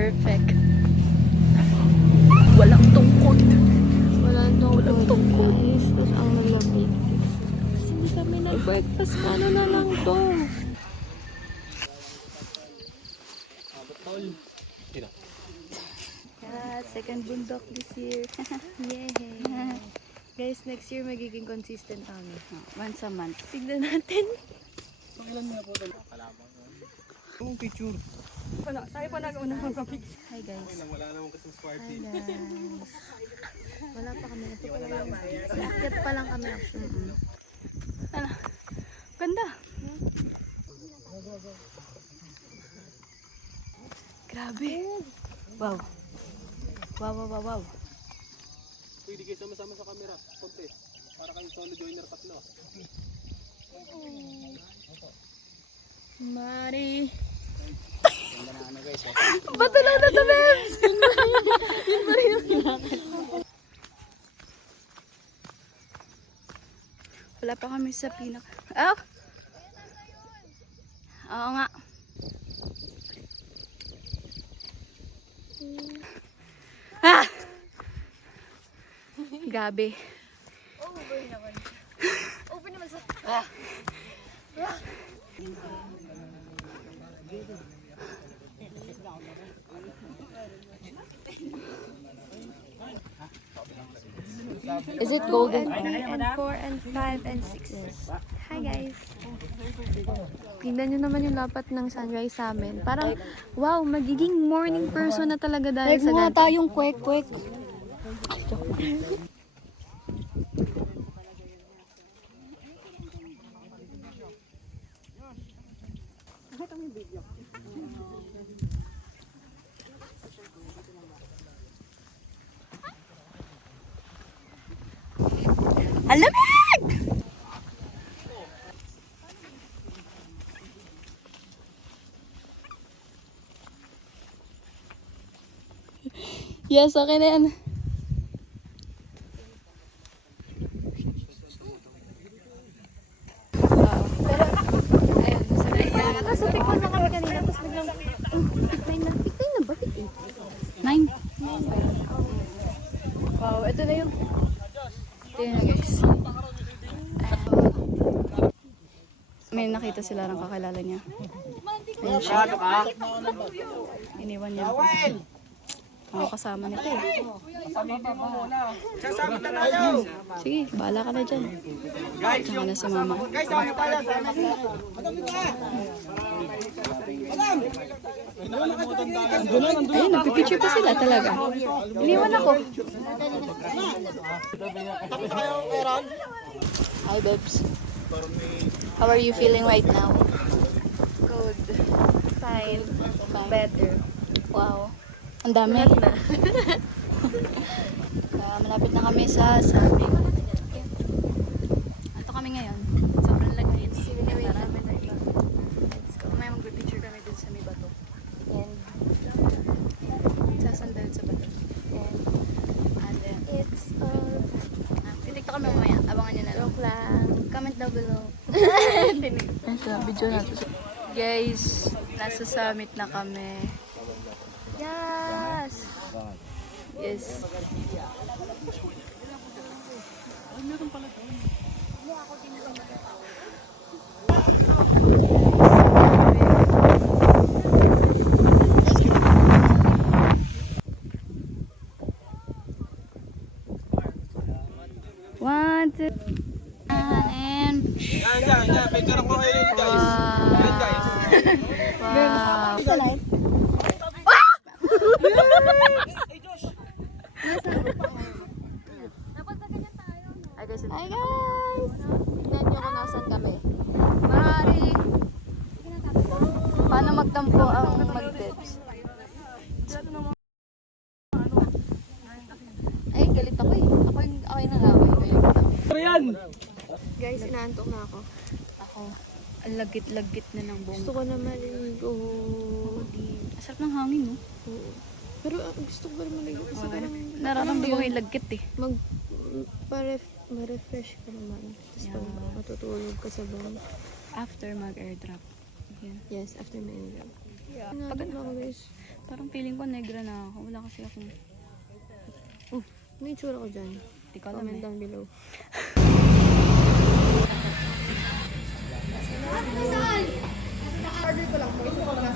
Perfect. Walang tungkod. Walang tungkod. guys. Tapos ang malamig. Kasi hindi kami nag-breakfast. Paano na lang to? Yeah, second bundok this year. Yay! Guys, next year magiging consistent kami. Once a month. Tignan natin. Yung picture. Tayo pa nag-una mag-picture. Hi guys. Wala naman kasing squarty. Hi guys. Wala pa kami. Ito pala yung akit pa lang kami. Ano? Ganda. Grabe. Wow. Wow, wow, wow, wow. Pwede kayo sama-sama sa camera. Konti. Para kayong solo joiner tatlo. Mari. Bato lang na to, Bebs! Wala pa kami sa pinak... Oh! Oo nga. Ah! Gabi. Open naman sa... Is it golden? 3 and 4 and 5 and 6. Hi guys. Tingnan nyo naman yung lapat ng sunrise sa amin. Parang, wow, magiging morning person na talaga dahil sa ganito. Tayong kwek-kwek. Alamig! Yes, okay na yan. Nakasupik ko na kami kanina, tapos biglang, pick nine na ba? Pick 9. Wow, ito na yung... Ito yun na guys. May nakita sila ng kakilala niya. Ayun siya. Iniwan niya ako. Ako kasama nito eh. Sige, bahala ka na dyan. Tsaka na si mama. Ayun, nagpipicture pa sila talaga. Iniwan ako. Hi, Bebs. How are you feeling right now? Good. Fine. Better. Wow. Ang dami. Malapit na kami sa summit. Ito kami ngayon. Sobrang lagit. Sininiwin namin na ito. Let's go. May mag-picture kami dun sa may bato. And Sasandal sa bato. And then, it's all titiktok kami mamaya. Abangan nyo na lang. joke lang. Comment down below. Ito, video natin. Guys, nasa summit na kami. Yes! Yes. One, two, and Yan. Picture ko kayo guys. Yan guys. wow. Hi guys. Hi guys! Tignan nyo kung nasan kami. Mari! Paano magtampo ang mag-bebs? Ay, galit ako eh. Ako yung nangaway. Yan. Guys, inaantok na ako. Ako, ang lagit-lagit na ng buong. Gusto ko na maligo. Ang sarap ng hangin, no? Oo. Pero gusto ko rin maligo kasi parang Nararamdaman ko yung lagkit eh. ma-refresh ka naman. Tapos pag matutulog ka sa bang. After mag-airdrop. Yan. Yes, after my exam. Tingnan ako guys. Parang feeling ko negra na ako. Wala kasi akong... Ano yung tsura ko dyan? Di ko alam Comment eh. down below. Order ko lang po. Ito ko lang.